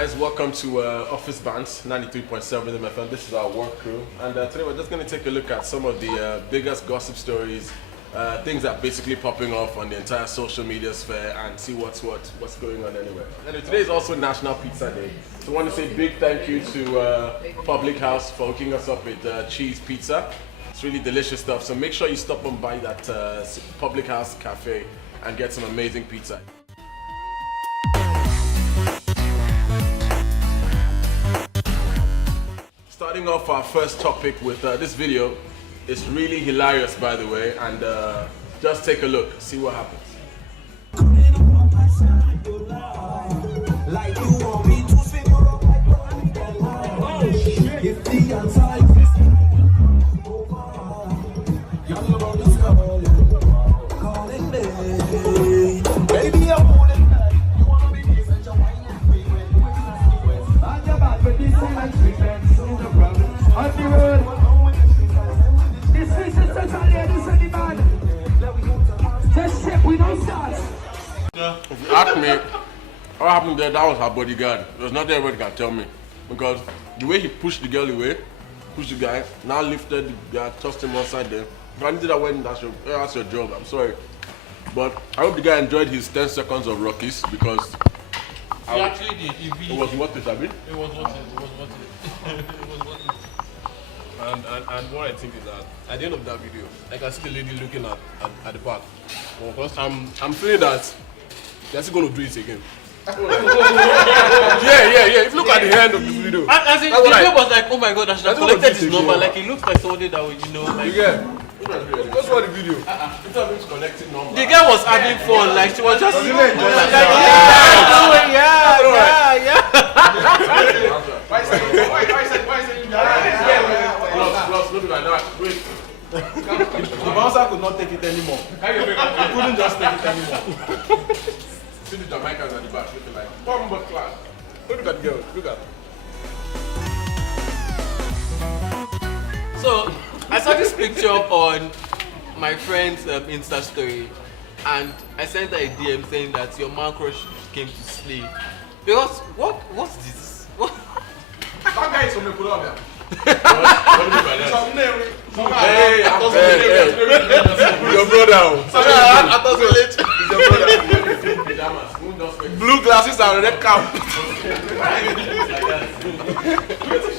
guys, welcome to Office Bants 93.7 MFM. This is our work crew, and today we're just going to take a look at some of the biggest gossip stories, things that are basically popping off on the entire social media sphere, and see what's going on anywhere. And today is also National Pizza Day, so I want to say big thank you to Public House for hooking us up with cheese pizza. It's really delicious stuff, so make sure you stop and buy that Public House Cafe and get some amazing pizza. Starting off our first topic with this video. It's really hilarious, by the way, and just take a look, see what happens. If you ask me what happened there, that was her bodyguard. There's nothing anybody can tell me, because the way he pushed the girl away, pushed the guy, now lifted the guy, tossed him outside there. If I did that when that's your job, I'm sorry. But I hope the guy enjoyed his 10 seconds of Rockies, because he actually did. It was worth it, I mean. It was worth it. It was worth it. It was worth it. And what I think is that at the end of that video, I can see the lady looking at the back. Because I'm feeling that they're still going to do it again. yeah. If you look at the end of the video, as in, the video was like, oh my god, I should have collected his number. Like, it looks like somebody that would, you know, like. Yeah. Just watch the video. The girl was having fun, like she was just. Yeah. Why say you Plus, look like that. Wait. The bouncer could not take it anymore. He couldn't just take it anymore. See the Jamaicans at the back looking like bomber class. Look at the girl. Look at. So, I saw this picture on my friend's Insta story, and I sent her a DM saying that your man crush came to slay. Because what's this? What? That guy is from the Colombia. Hey, your brother. Blue glasses and red cap.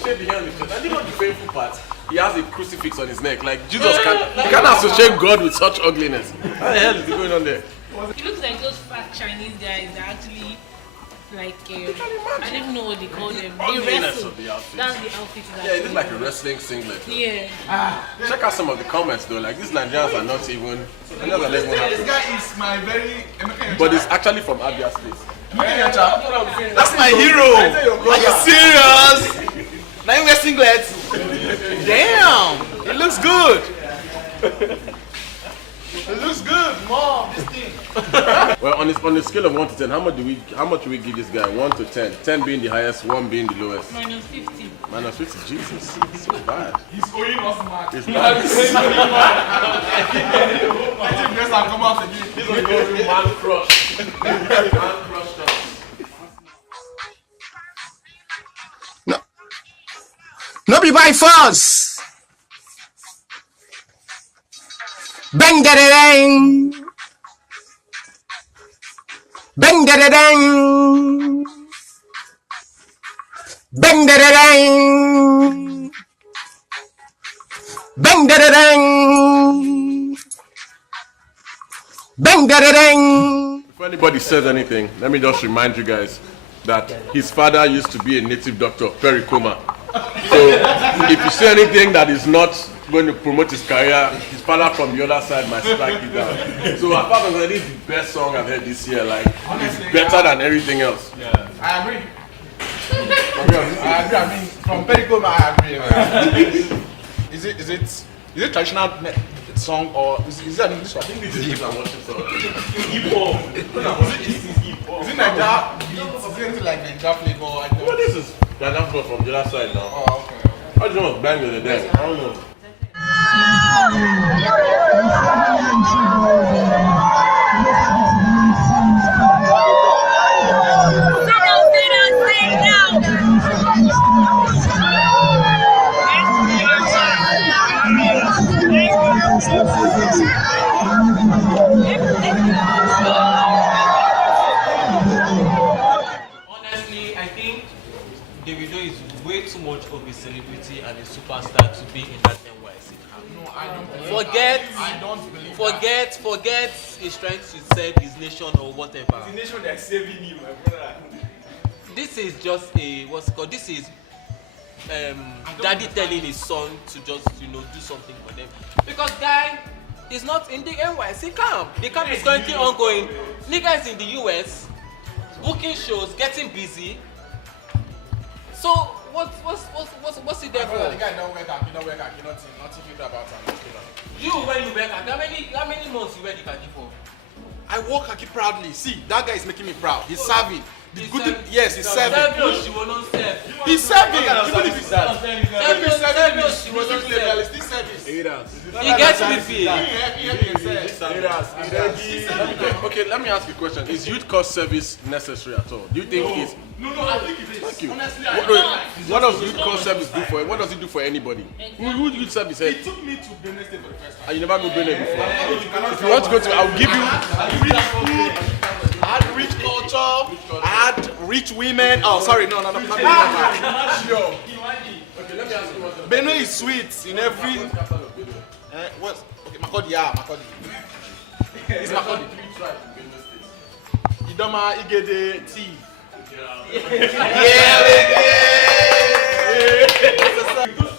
And you know the painful part? He has a crucifix on his neck. Like Jesus can't associate God with such ugliness. What the hell is going on there? It looks like those fat Chinese guys that actually like I don't even know what they call them. They wrestle. That's the outfit. Yeah, it looks like a wrestling singlet. Yeah. Check out some of the comments though. Like these Nigerians are not even. This guy is my very. But it's actually from Abia State. That's my hero. Are you serious? Now you wear singlets. Damn, it looks good. It looks good, Mom. This thing. Well, on a scale of 1 to 10, how much do we give this guy? 1 to 10. 10 being the highest, 1 being the lowest. Minus 50. Minus 50. Jesus, it's so bad. He's owing us mark. It's bad. I think guys are come out again. He's going to go through man crush. Man crush stuff. Nobody by force. Bang da da dang. Bang da da dang. Bang da da dang. Bang da da dang. Bang da da dang. If anybody says anything, let me just remind you guys that his father used to be a native doctor, Pericoma. So if you say anything that is not going to promote his career, his father from the other side might strike you down. So apart from that, this is the best song I've heard this year. Like it's better than everything else. Yeah, I agree. I mean, from Pericoma, I agree. Is it traditional song or is it an English song? I think this is hip hop. Hip hop. Is it Nigeria? Is it anything like Nigeria flavor? Well, this is that's not from the other side now. Oh, okay. I just want to bang with the day. I don't know. Sit down. forget he's trying to save his nation or whatever. The nation that's saving you, my brother. This is just a what's it called? This is daddy telling his son to just do something for them. Because guy is not in the NYC camp. The camp is currently ongoing. Nigga is in the US, booking shows, getting busy. So what's it there for? The guy don't wear khaki, nothing you do about him. You when you wear khaki, how many months you wear the khaki for? I wore khaki proudly. See, that guy is making me proud. He's serving. The good thing, yes, he's Serving. serving. She will not serve. He's serving. Even if he's Serving, she will not serve. it's still service. He gets me feel. Okay, let me ask you a question. Is youth corps service necessary at all? Do you think it's... No, I think it is. Thank you. Honestly, What does youth corps service do for it? What does it do for anybody? Who youth service? He took me to Benin State for the first time. And you never been there before? If you want to go to, I'll give you... I had rich culture. I had rich women. Oh, sorry, no. Okay, let me ask you one thing. Benin is sweet in every. What? Okay, Makodi, yeah, Makodi. It's Makodi. Idoma, Igede, T. Yeah.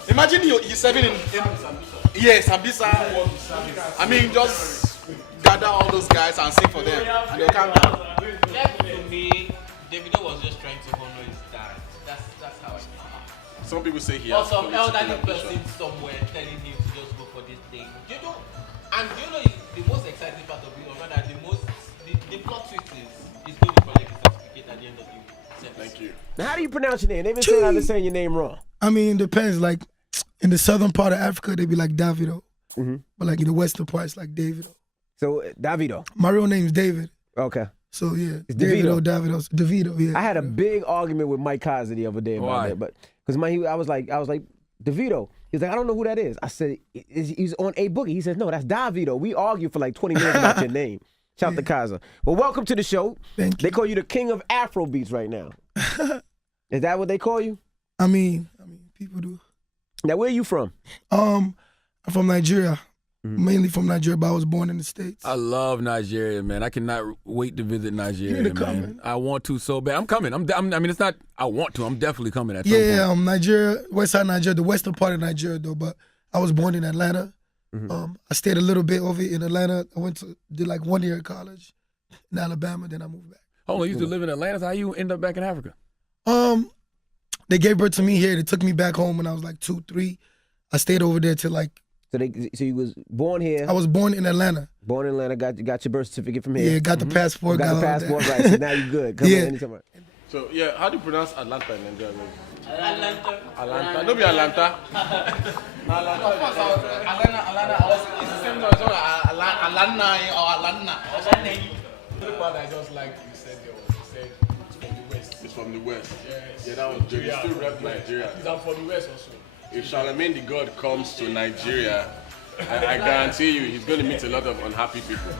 Imagine he's serving in yes, Sambisa. I mean, just gather all those guys and sing for them, and they'll calm down. To me, Davido was just trying to honor his dad. That's how I feel. Some people say he Or has some political elderly ambition. person somewhere telling him to just go for this thing. You know, the most exciting part of it, or rather the plot twist is he's going to collect his certificate at the end of the service. Thank you. Now, how do you pronounce your name? They've been saying I've been saying your name wrong. I mean, it depends. Like, in the southern part of Africa, they be like Davido. Mm-hmm. But like in the western part, it's like Davido. So, Davido. My real name's David. Okay. So, yeah. It's DeVito. DeVito, yeah. I had a big argument with Mike Kaza the other day about that, but because I was like DeVito. He's like, I don't know who that is. I said he's on A Boogie. He says no, that's Davido. We argued for like 20 minutes about your name. Shout out to Kaza. Well, welcome to the show. Thank you. They call you the king of Afro beats right now. Is that what they call you? I mean, people do. Now, where are you from? I'm from Nigeria. Mainly from Nigeria, but I was born in the States. I love Nigeria, man. I cannot wait to visit Nigeria, You need to come, man. man. I want to so bad. I'm coming. I mean, it's not. I want to. I'm definitely coming at some point. Yeah, Nigeria, West Side Nigeria, the western part of Nigeria though. But I was born in Atlanta. I stayed a little bit over in Atlanta. I did like 1 year at college in Alabama. Then I moved back. Oh, you used to live in Atlanta. So how you end up back in Africa? They gave birth to me here. They took me back home when I was like 2, 3. I stayed over there till like. So you was born here. I was born in Atlanta. Born in Atlanta. Got your birth certificate from here. Yeah, got the passport. Got the all that. passport right. So now you good. Come Yeah. in anytime. So, yeah, how do you pronounce Atlanta in Nigeria? Atlanta. No be Atlanta. It's the same as Alana or Alana. The part I just like you said it's from the West. It's from the West. Yeah, that was good. You still rep Nigeria. He's from the West also. If Charlemagne the God comes to Nigeria, I guarantee you he's going to meet a lot of unhappy people.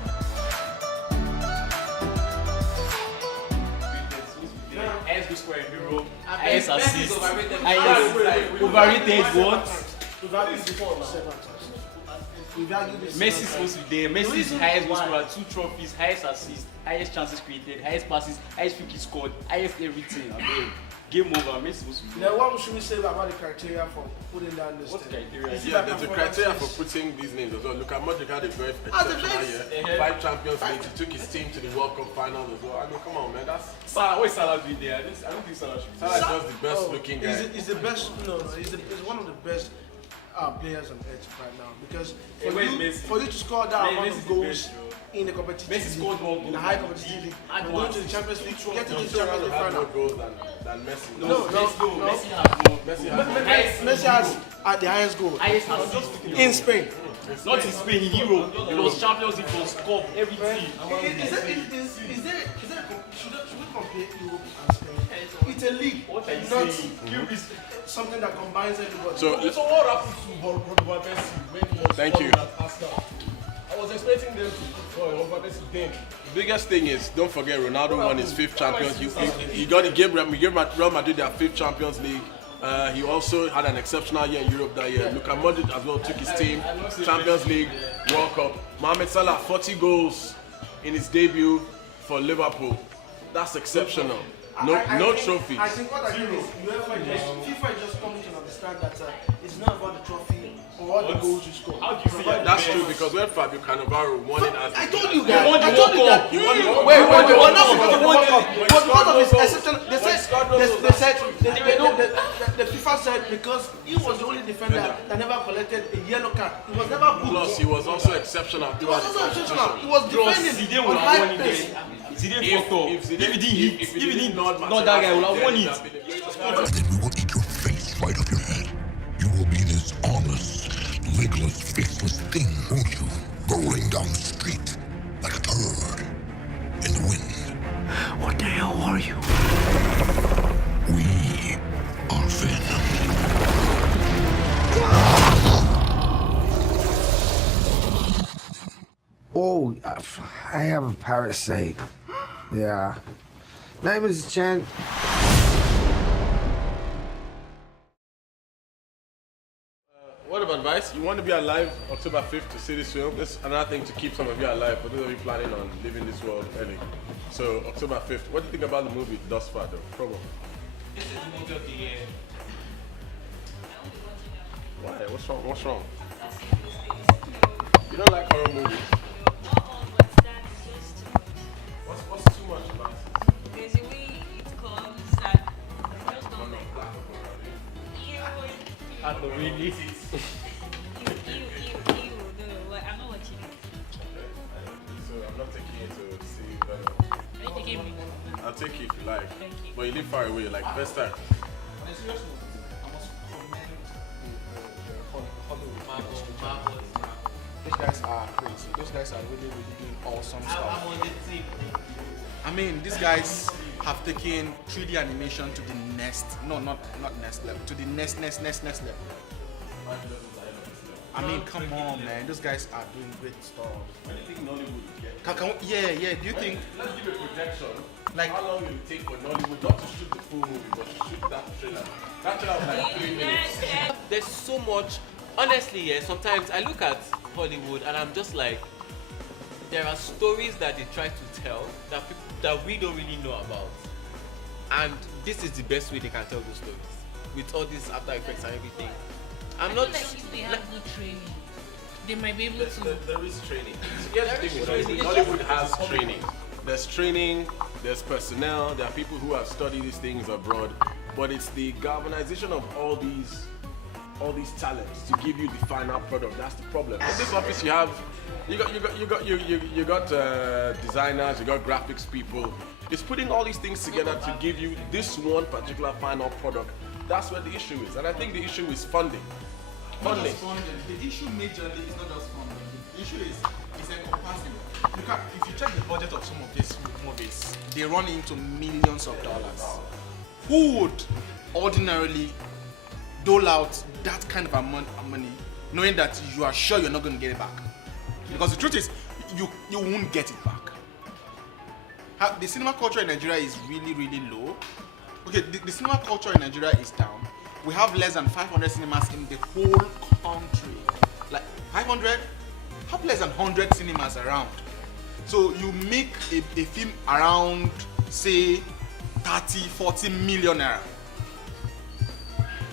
Highest goal scorer in Europe. Highest assist. Overrated what? Messi is supposed to be there. Messi is highest goal scorer, 2 trophies, highest assist, highest chances created, highest passes, highest free kick scored, highest everything. Okay. Game over. Messi is supposed to be there. Now, what should we say about the criteria for putting down this? What criteria? Is it Yeah, like there's a performances? criteria for putting these names as well. Look at Modric had a very exceptional year. 5 Champions League. He took his team to the World Cup final as well. I mean, come on, man. Salah, what is Salah doing there? I don't think Salah should be there. Salah is just the best looking guy. He's the best. No, he's one of the best players on earth right now because Hey, where is Messi? for you to score that amount Messi is of the goals best, bro. in the competitive Messi scored more league, in goals. a high competitive league, and going to the Champions League, get to the Cristiano Champions League had more final. goals than Messi. No. Messi has more. Messi has Messi has the highest goal Highest assist. in Spain. Not in Spain, in Europe. It was Champions League, it was Cup, everything. Should we compare Europe and Spain? It's a league, What are you not saying? something that combines everybody. So, So what happened to Robert Messi when he was Thank you. at Arsenal? I was expecting them to go Robert Messi then. the biggest thing is, don't forget, Ronaldo won his 5th Champions League. He got the game. Real Madrid their 5th Champions League. He also had an exceptional year in Europe that year. Luka Modric as well took his team, Champions League, World Cup. Mohamed Salah, 40 goals in his debut for Liverpool. That's exceptional. No trophies. I think what I do is FIFA is just coming to understand that it's not about the trophy or all the goals you score. How do you feel? That's true because when Fabio Cannavaro won it as I told you guys. won the I told you World that. Cup. He won the World Wait, Cup. he won the World Cup. But But because of his scored no exception, goals. they But said the FIFA said because he was the only defender that never collected a yellow card. He was never booked. Plus, he was also exceptional He throughout was the also exceptional. competition. He was Bros, defending Zidane on would have high won it pace. there. Zidane fucked up. If If he didn't nod not that guy would have won it. And then we will eat your face right off your head. You will be this armless, legless, faceless thing, won't you? Rolling down the street like a turd in the wind. What the hell are you? We are Venom. Oh, I have a parasite. Yeah. Name is Chen. Word of advice, you want to be alive October 5th to see this film. This is another thing to keep some of you alive for those of you planning on leaving this world early. So October 5th. What do you think about the movie thus far though? Promo. This is the movie of the year. Why? What's wrong? What's wrong? You don't like horror movies? What's too much about it? There's a way it comes that I just don't like. Really? No, I'm not watching it. So I'm not taking you to see Venom. Are you taking me? I'll take you if you like. Thank you. But you live far away, like first time. On a serious note, I must commend Hollywood. Those guys are crazy. Those guys are really doing awesome stuff. I'm on the team. I mean, these guys have taken 3D animation to the next, not next level, to the next level. I mean, come on, man. Those guys are doing great stuff. What do you think Nollywood would get? Yeah. Do you think? Let's give a projection. Like- how long will it take for Nollywood not to shoot the full movie, but to shoot that trailer? That trailer was like 3 minutes. There's so much. Honestly, yeah, sometimes I look at Hollywood and I'm just like, there are stories that they try to tell that we don't really know about. And this is the best way they can tell those stories. With all these After Effects and everything. I feel like if they have good training, they might be able to. There is training. Here's the thing with Hollywood. Hollywood has training. There's training, there's personnel, there are people who have studied these things abroad, but it's the galvanization of all these talents to give you the final product. That's the problem. In this office you got designers, you got graphics people. It's putting all these things together to give you this one particular final product. That's where the issue is, and I think the issue is funding. Not just funding. The issue majorly is not just funding. The issue is encompassing. Look, if you check the budget of some of these movies, they run into millions of dollars. Who would ordinarily dole out that kind of amount of money, knowing that you are sure you're not going to get it back? Because the truth is, you won't get it back. The cinema culture in Nigeria is really, really low. Okay, the cinema culture in Nigeria is down. We have less than 500 cinemas in the whole country. Like 500? Have less than 100 cinemas around. So you make a film around, say, 30, 40 million naira.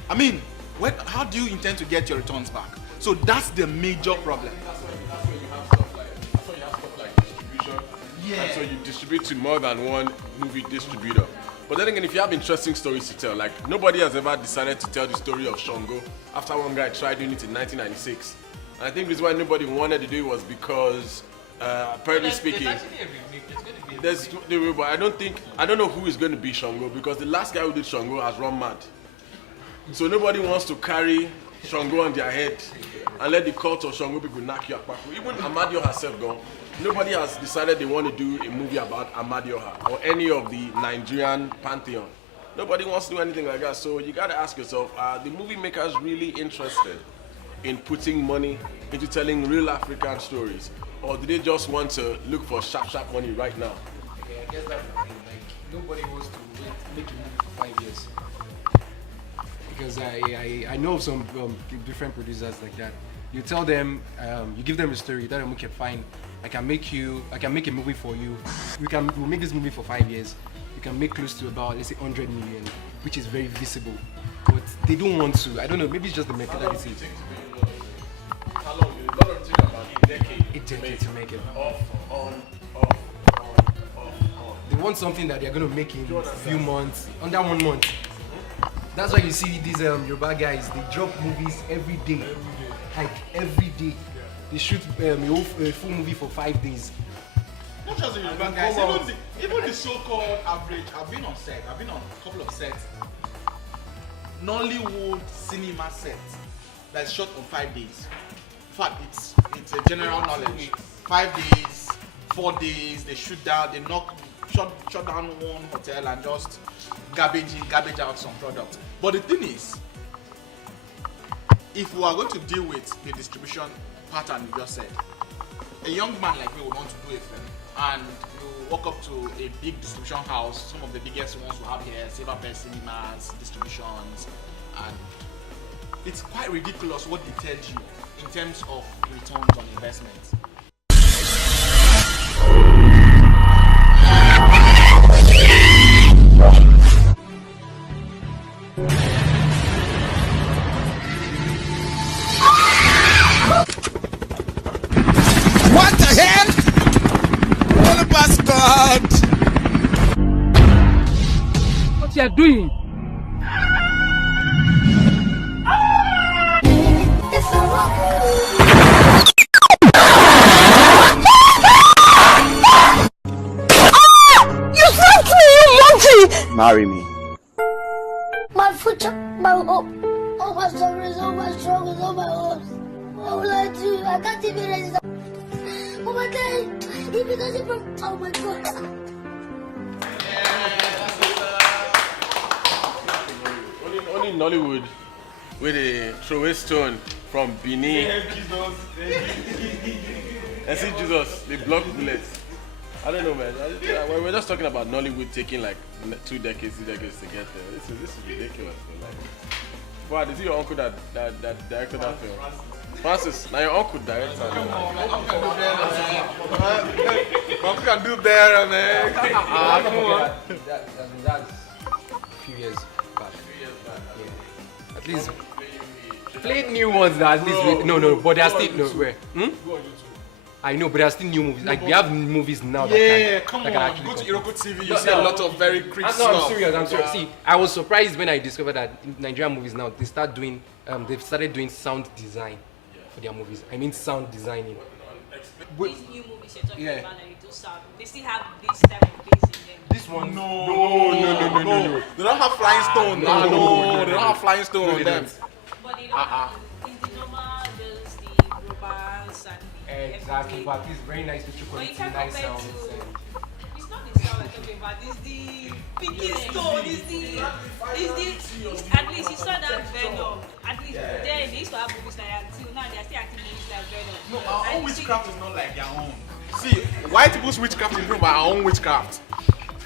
I mean, how do you intend to get your returns back? So that's the major problem. That's where you have stuff like distribution. Yeah. And so you distribute to more than one movie distributor. But then again, if you have interesting stories to tell, like nobody has ever decided to tell the story of Shango after one guy tried doing it in 1996. And I think the reason why nobody wanted to do it was because, apparently speaking, There's actually a remake. There's going to be a remake. but I don't know who is going to be Shango because the last guy who did Shango has run mad. So nobody wants to carry Shango on their head and let the cult of Shango people knock you apart. Even Amadioha herself gone. Nobody has decided they want to do a movie about Amadioha or any of the Nigerian pantheon. Nobody wants to do anything like that. So you got to ask yourself, are the movie makers really interested in putting money into telling real African stories? Or do they just want to look for sharp money right now? Okay, I guess that's the thing. Like, nobody wants to make a movie for 5 years. because I know of some different producers like that. You tell them, you give them a story, you tell them, okay, fine, I can make a movie for you. We'll make this movie for 5 years. You can make close to about, let's say, 100 million, which is very visible. But they don't want to. I don't know, maybe it's just the mentality. How long? A lot of things about a decade to make it. Off. They want something that they're going to make in a few months, under 1 month. That's why you see these Yoruba guys, they drop movies every day. Like every day. They shoot a full movie for 5 days. Not just the Yoruba guys, even the so-called average. I've been on a couple of sets. Nollywood cinema set that's shot on 5 days. In fact, it's a general knowledge. 5 days, 4 days, they shoot down, they shut down one hotel and just garbage in, garbage out some product. But the thing is, if we are going to deal with the distribution pattern you just said, a young man like me would want to do a film, and you walk up to a big distribution house, some of the biggest ones we have here, Silver Best Cinemas, distributions, and it's quite ridiculous what they tell you in terms of returns on investment. What the hell? What a bastard! What you are doing? You slapped me, you monkey! Marry me. My future, all my struggles, all my hopes. What will I do? I can't even resist. Oh my God! If it doesn't from, oh my God! Only Nollywood with a throwaway stone from Benin. I see Jesus, they block bullets. I don't know, man. We're just talking about Nollywood taking like 2 decades to get there. This is ridiculous. Wow, is it your uncle that directed that film? Francis, now your uncle directed that film. My uncle can do better, man. That's a few years back. Yeah. At least played new ones now. At least no, but they are still no. Where? I know, but there are still new movies. Like we have movies now. Come on. Go to Iroko TV. You see a lot of very crisp stuff. I'm serious. See, I was surprised when I discovered that in Nigerian movies now they've started doing sound design for their movies. I mean sound designing. These new movies you're talking about, like, they do sound. They still have this type of bass in them. This one? No. They don't have flying stone. No, they don't have flying stone on them. But they don't have in the normal, there's the romance and the exactly, but it's very nice picture quality, nice sound. It's not the sound I'm talking about, it's the picking stone, at least you saw that Venom. At least then they used to have movies like that too. Now they're still acting movies like Venom. No, our own witchcraft is not like their own. See, white people's witchcraft is not our own witchcraft.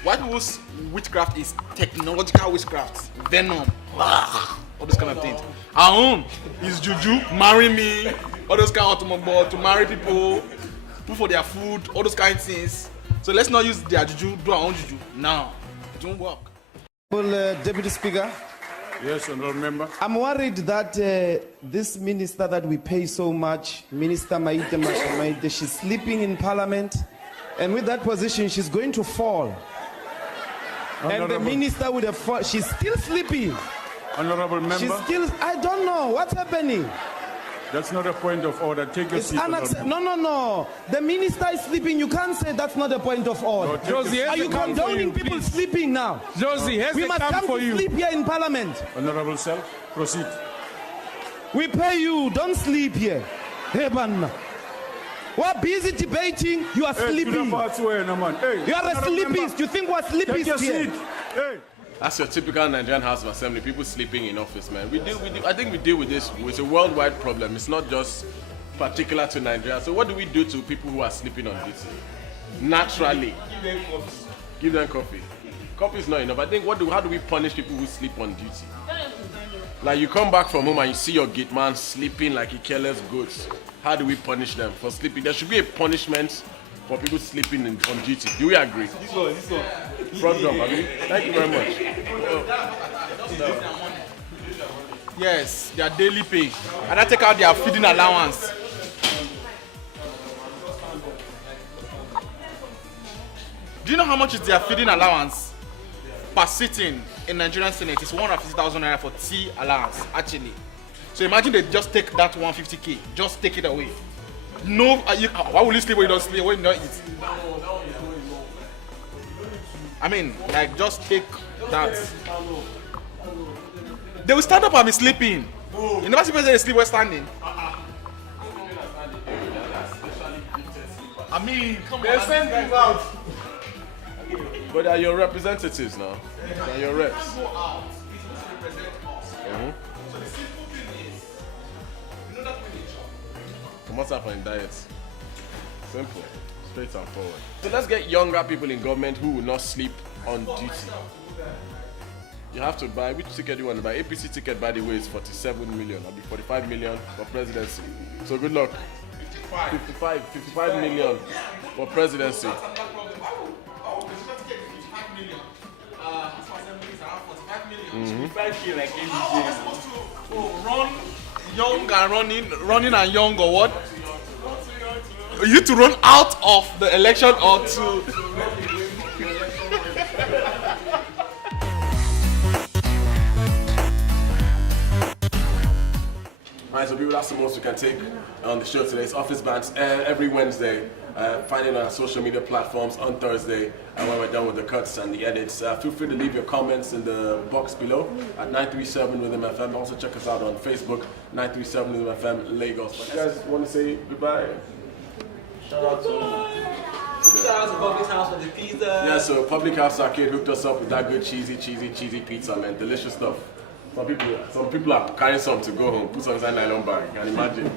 White people's witchcraft is technological witchcraft. Venom, all those kind of things. Our own is juju, marry me, all those kind of automobile to marry people, put for their food, all those kind of things. So let's not use their juju, do our own juju. No, it won't work. Deputy Speaker. Yes, honorable member. I'm worried that this minister that we pay so much, Minister Maite, she's sleeping in Parliament, and with that position, she's going to fall. And the minister would have fallen. She's still sleeping. Honorable member. She's still. I don't know what's happening. That's not a point of order. Take your seat. No. The minister is sleeping. You can't say that's not a point of order. No, Josie, are you condoning people sleeping now? Josie, we must come to sleep here in Parliament. Honorable Self, proceed. We pay you. Don't sleep here. We're busy debating. You are sleeping. You are a sleepist. You think we're sleepists Take your here? seat. Hey. That's your typical Nigerian House of Assembly, people sleeping in office, man. I think we deal with this with a worldwide problem. It's not just particular to Nigeria. So what do we do to people who are sleeping on duty? Naturally. Give them coffee. Coffee is not enough. I think how do we punish people who sleep on duty? Like you come back from home and you see your gate man sleeping like a careless goat. How do we punish them for sleeping? There should be a punishment for people sleeping on duty. Do we agree? This one. Front jump, agree? Thank you very much. Yes, their daily pay. And I take out their feeding allowance. Do you know how much is their feeding allowance per sitting in Nigerian Senate? It's 150,000 naira for tea allowance, actually. So imagine they just take that 150k, just take it away. No, why will you sleep when you don't sleep, when you don't eat? I mean, like, just take that. They will stand up and be sleeping. You never see people they sleep while standing. I mean, come on. They send people out. But they're your representatives now. They're your reps. Mm-hmm. What's up in diets? Simple, straight and forward. So let's get younger people in government who will not sleep on duty. You have to buy, which ticket you want to buy? APC ticket, by the way, is 47 million. I'll be 45 million for presidency. So good luck. 55 million for presidency. Run young and running and young or what? You to run out of the election or to? Alright, so people, that's the most we can take on the show today. It's Office Bants every Wednesday. Find it on our social media platforms on Thursday. And when we're done with the cuts and the edits, feel free to leave your comments in the box below at 937 Rhythm FM. Also check us out on Facebook, 937 Rhythm FM Lagos. But you guys want to say goodbye? Shout out to Public House for the pizza. Yeah, so Public House Arcade hooked us up with that good cheesy pizza, man. Delicious stuff. Some people are carrying some to go home. Put some inside nylon bag. You can imagine.